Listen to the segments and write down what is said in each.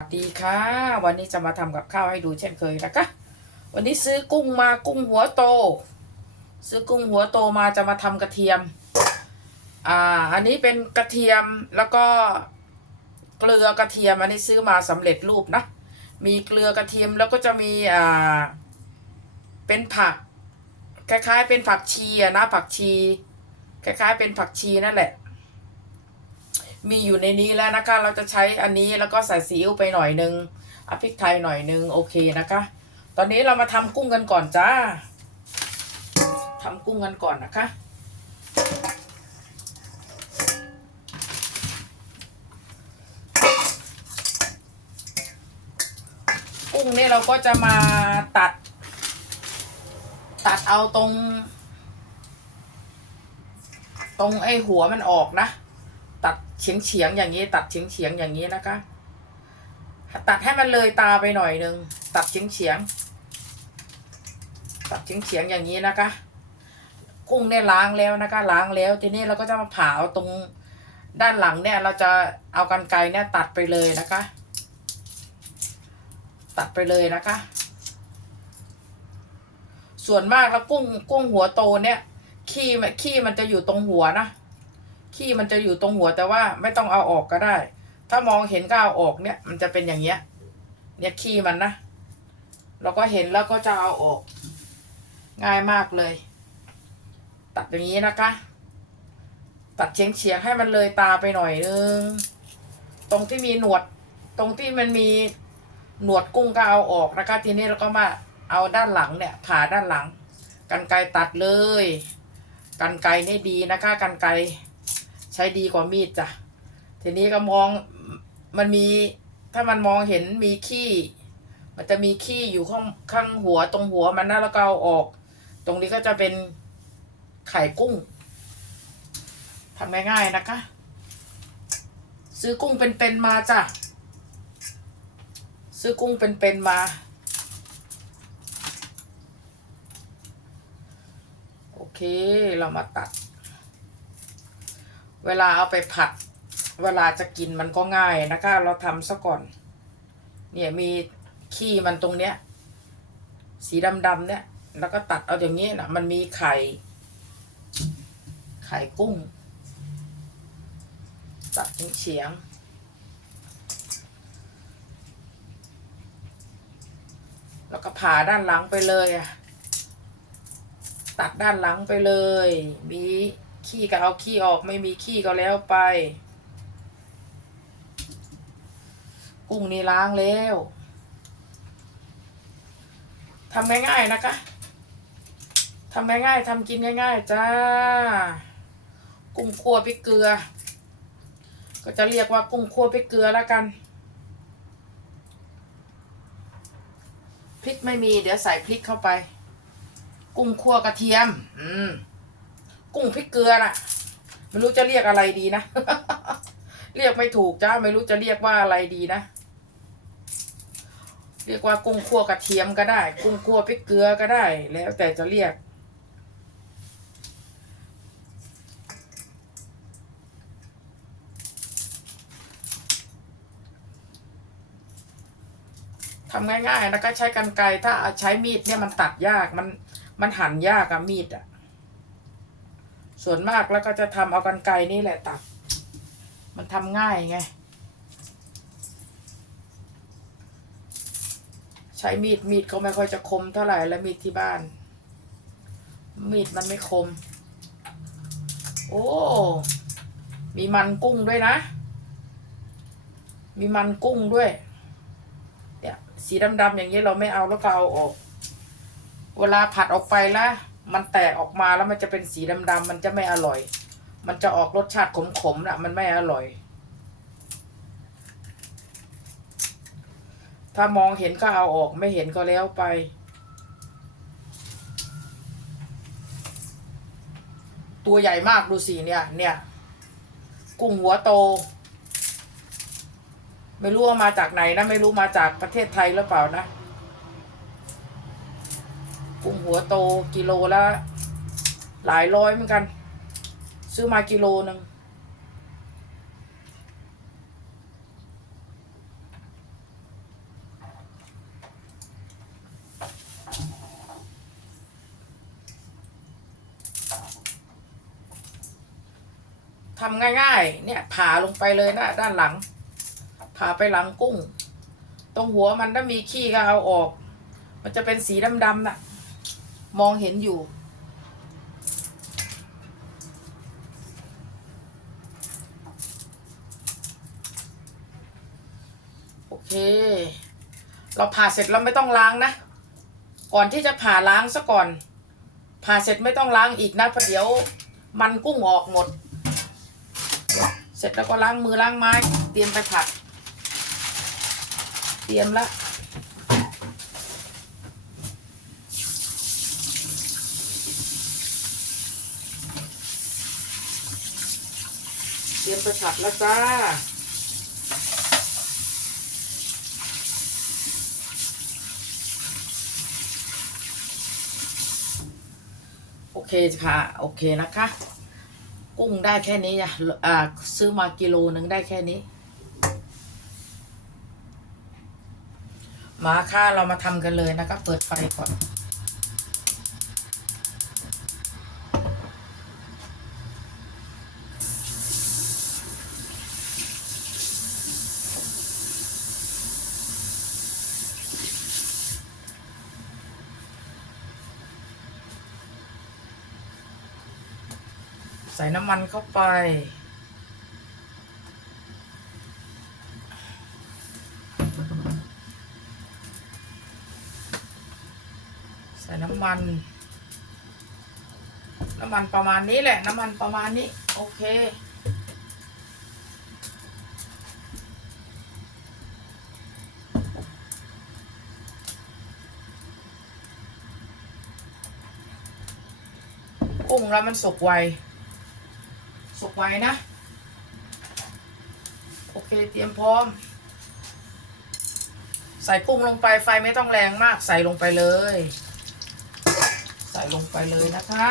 สวัสดีค่ะ วันนี้จะมาทำกับข้าวให้ดูเช่นเคยนะคะ วันนี้ซื้อกุ้งมากุ้งหัวโต ซื้อกุ้งหัวโตมาจะมาทำกระเทียม อ่า อันนี้เป็นกระเทียมแล้วก็เกลือกระเทียมอันนี้ซื้อมาสำเร็จรูปนะ มีเกลือกระเทียมแล้วก็จะมีอ่าเป็นผัก คล้ายๆ เป็นผักชีอะนะผักชี คล้ายๆ เป็นผักชีนั่นแหละ มีอยู่ในนี้แล้วนะคะ เราจะใช้อันนี้แล้วก็ใส่ซีอิ๊วไปหน่อยนึงอาพริกไทยหน่อยนึงโอเคนะคะ ตอนนี้เรามาทำกุ้งกันก่อนจ้าทำกุ้งกันก่อนนะคะ กุ้งเนี่ยเราก็จะมาตัด ตัดเอาตรง ตรงไอ้หัวมันออกนะ เฉียงเฉียงอย่างนี้ ตัดเฉียงเฉียงอย่างนี้นะคะ ตัดให้มันเลยตาไปหน่อยหนึ่งตัดเฉียงเฉียงตัดเฉียงเฉียงอย่างนี้นะคะ กุ้งเนี่ยล้างแล้วนะคะ ล้างแล้วทีนี้เราก็จะมาผ่าเอาตรงด้านหลังเนี่ย เราจะเอากันไกรเนี่ยตัดไปเลยนะคะ ตัดไปเลยนะคะ ส่วนมากแล้วกุ้งกุ้งหัวโตเนี่ยขี้มันขี้มันจะอยู่ตรงหัวนะ ขี้มันจะอยู่ตรงหัวแต่ว่าไม่ต้องเอาออกก็ได้ ถ้ามองเห็นก็เอาออกเนี่ย มันจะเป็นอย่างเงี้ย เนี่ยขี้มันนะเราก็เห็นแล้วก็จะเอาออก ง่ายมากเลย ตัดอย่างนี้นะคะ ตัดเฉียงเฉียงให้มันเลยตาไปหน่อยนึงตรงที่มีหนวด ตรงที่มันมีหนวดกุ้งก็เอาออกนะคะ ทีนี้เราก็มาเอาด้านหลังเนี่ย ผ่าด้านหลัง กันไกตัดเลย กันไกนี่ดีนะคะ กันไก ช้ดีกว่ามีดจ้ะทีนี้ก็มองมันมีถ้ามันมองเห็นมีขี้ มันจะมีขี้อยู่ข้างข้างหัวตรงหัวมันนะแล้วก็เอาออก ตรงนี้ก็จะเป็นไข่กุ้งทำง่ายๆนะคะ ซื้อกุ้งเป็นๆมาจ้ะ ซื้อกุ้งเป็นๆมา โอเคเรามาตัด เวลาเอาไปผัด เวลาจะกินมันก็ง่ายนะคะ เราทำซะก่อน เนี่ยมีขี้มันตรงเนี้ย สีดำๆเนี่ย แล้วก็ตัดเอาอย่างนี้นะมันมีไข่ ไข่กุ้ง ตัดเฉียงแล้วก็ผ่าด้านหลังไปเลยอะตัดด้านหลังไปเลย มี ขี้ก็เอาขี้ออกไม่มีขี้ก็แล้วไป กุ้งนี่ล้างแล้วทำง่ายๆนะคะทำง่ายๆทำกินง่าย ๆ จ้า กุ้งคั่วพริกเกลือ ก็จะเรียกว่ากุ้งคั่วพริกเกลือแล้วกัน พริกไม่มีเดี๋ยวใส่พริกเข้าไป กุ้งคั่วกระเทียม อืม กุ้งพริกเกลือน่ะ ไม่รู้จะเรียกอะไรดีนะ เรียกไม่ถูกจ้าไม่รู้จะเรียกว่าอะไรดีนะ เรียกว่ากุ้งคั่วกระเทียมก็ได้ กุ้งคั่วพริกเกลือก็ได้ แล้วแต่จะเรียกทำง่ายๆแล้วก็ใช้กันไกรถ้าใช้มีดเนี่ยมันตัดยากมันมันหั่นยากอะมีดอะ ส่วนมากแล้วก็จะทำเอากันไกรนี่แหละตัด มันทำง่ายไง ใช้มีดมีดเขาไม่ค่อยจะคมเท่าไหร่แล้วมีดที่บ้าน มีดมันไม่คม โอ้ มีมันกุ้งด้วยนะ มีมันกุ้งด้วย เนี่ยสีดำๆอย่างนี้เราไม่เอาแล้วก็เอาออก เวลาผัดออกไปแล้ว มันแตกออกมาแล้วมันจะเป็นสีดำๆมันจะไม่อร่อย มันจะออกรสชาติขมๆนะมันไม่อร่อย ถ้ามองเห็นก็เอาออกไม่เห็นก็แล้วไป ตัวใหญ่มากดูสิเนี่ย เนี่ย กุ้งหัวโต ไม่รู้ว่ามาจากไหนนะ ไม่รู้มาจากประเทศไทยหรือเปล่านะ กุ้งหัวโตกิโลละหลายร้อยเหมือนกัน ซื้อมากิโลหนึ่งทำง่ายๆ เนี่ยผ่าลงไปเลยนะด้านหลัง ผ่าไปหลังกุ้ง ตรงหัวมันถ้ามีขี้ก็เอาออก มันจะเป็นสีดำๆนะ่ะ มองเห็นอยู่ โอเค เราผ่าเสร็จเราไม่ต้องล้างนะ ก่อนที่จะผ่าล้างซะก่อน ผ่าเสร็จไม่ต้องล้างอีกนะเพราะเดี๋ยวมันกุ้งออกหมด เสร็จแล้วก็ล้างมือล้างไม้ เตรียมไปผัด เตรียมละ รียมไปผัดแล้วจ้าโอเคค่ะ โอเคนะคะ กุ้งได้แค่นี้อะอ่าซื้อมากิโลหนึ่งได้แค่นี้ มาค่ะเรามาทำกันเลยนะคะ เปิดไฟก่อน ใส่น้ำมันเข้าไป ใส่น้ำมัน น้ำมันประมาณนี้แหละ น้ำมันประมาณนี้ โอเคกุ้งแล้วมันสุกไว สุกไวนะ โอเคเตรียมพร้อม ใส่กุ้งลงไปไฟไม่ต้องแรงมากใส่ลงไปเลย ใส่ลงไปเลยนะคะ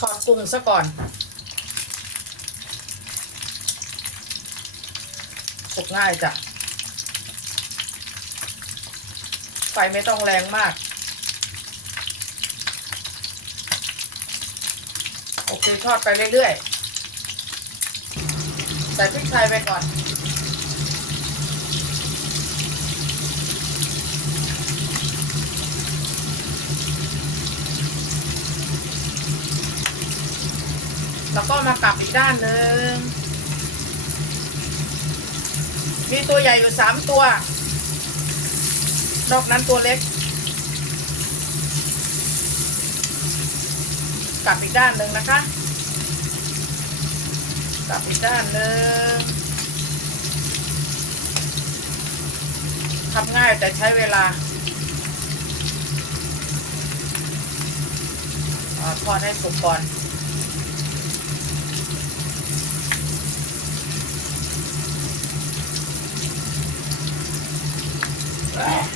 ทอดกุ้งซะก่อนสุกง่ายจ้ะ ไฟไม่ต้องแรงมาก โอเคทอดไปเรื่อยๆ ใส่พริกไทยไปก่อนแล้วก็มากลับอีกด้านหนึ่ง มีตัวใหญ่อยู่สามตัว นอกนั้นตัวเล็ก กลับอีกด้านหนึ่งนะคะ กลับอีกด้านหนึ่งทำง่ายแต่ใช้เวลาอทอดให้สุกก่อน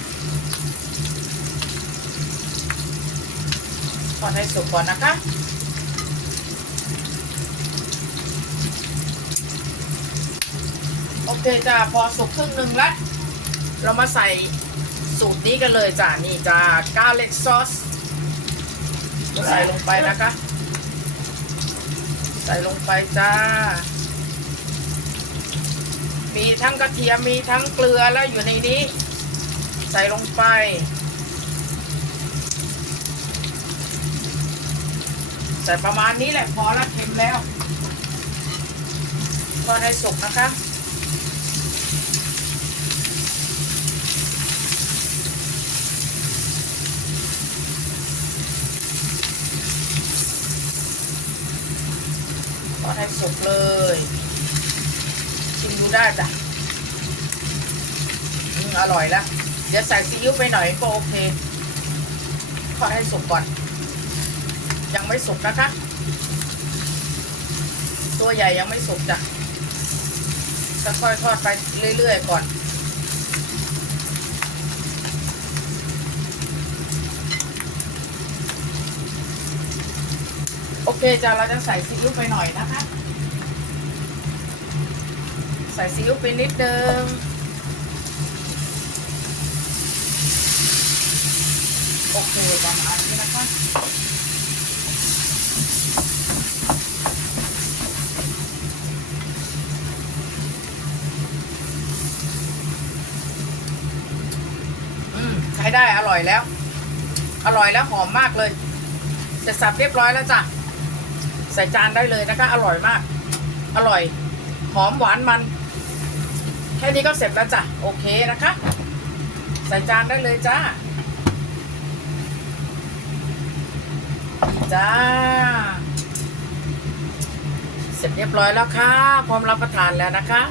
ท อดให้สุกก่อนนะคะโอเคจ้าพอสุกครึ่งหนึ่งแล้วเรามาใส่สูตรนี้กันเลยจ้านี่จ้าก้าเล็กซอสใส่ลงไปนะคะ ใส่ลงไปจ้า มีทั้งกระเทียมมีทั้งเกลือแล้วอยู่ในนี้ ใส่ลงไป ใส่ประมาณนี้แหละพอแล้วเค็มแล้วทอดให้สุกนะคะทอให้สุกเลย ชิมดูได้จ้ะอืมอร่อยแล้ว เดี๋ยวใส่ซีอิ๊วไปหน่อยก็โอเคทอให้สุกก่อน ยังไม่สุกนะคะ ตัวใหญ่ยังไม่สุกจ้ะค่อยๆทอดไปเรื่อยๆก่อนโอเคจ้ะเราจะใส่ซีอิ๊วไปหน่อยนะคะ ใส่ซีอิ๊วไปนิดนึงโอเคประมาณนี้นะคะ อืมใช้ ได้อร่อยแล้ว อร่อยแล้วหอมมากเลยเสร็จสับเรียบร้อยแล้วจ้ะใส่จานได้เลยนะคะอร่อยมาก อร่อย หอมหวานมัน แค่นี้ก็เสร็จแล้วจ้ะโอเคนะคะ ใส่จานได้เลยจ้าจ้า เสร็จเรียบร้อยแล้วค่ะ พร้อมรับประทานแล้วนะคะ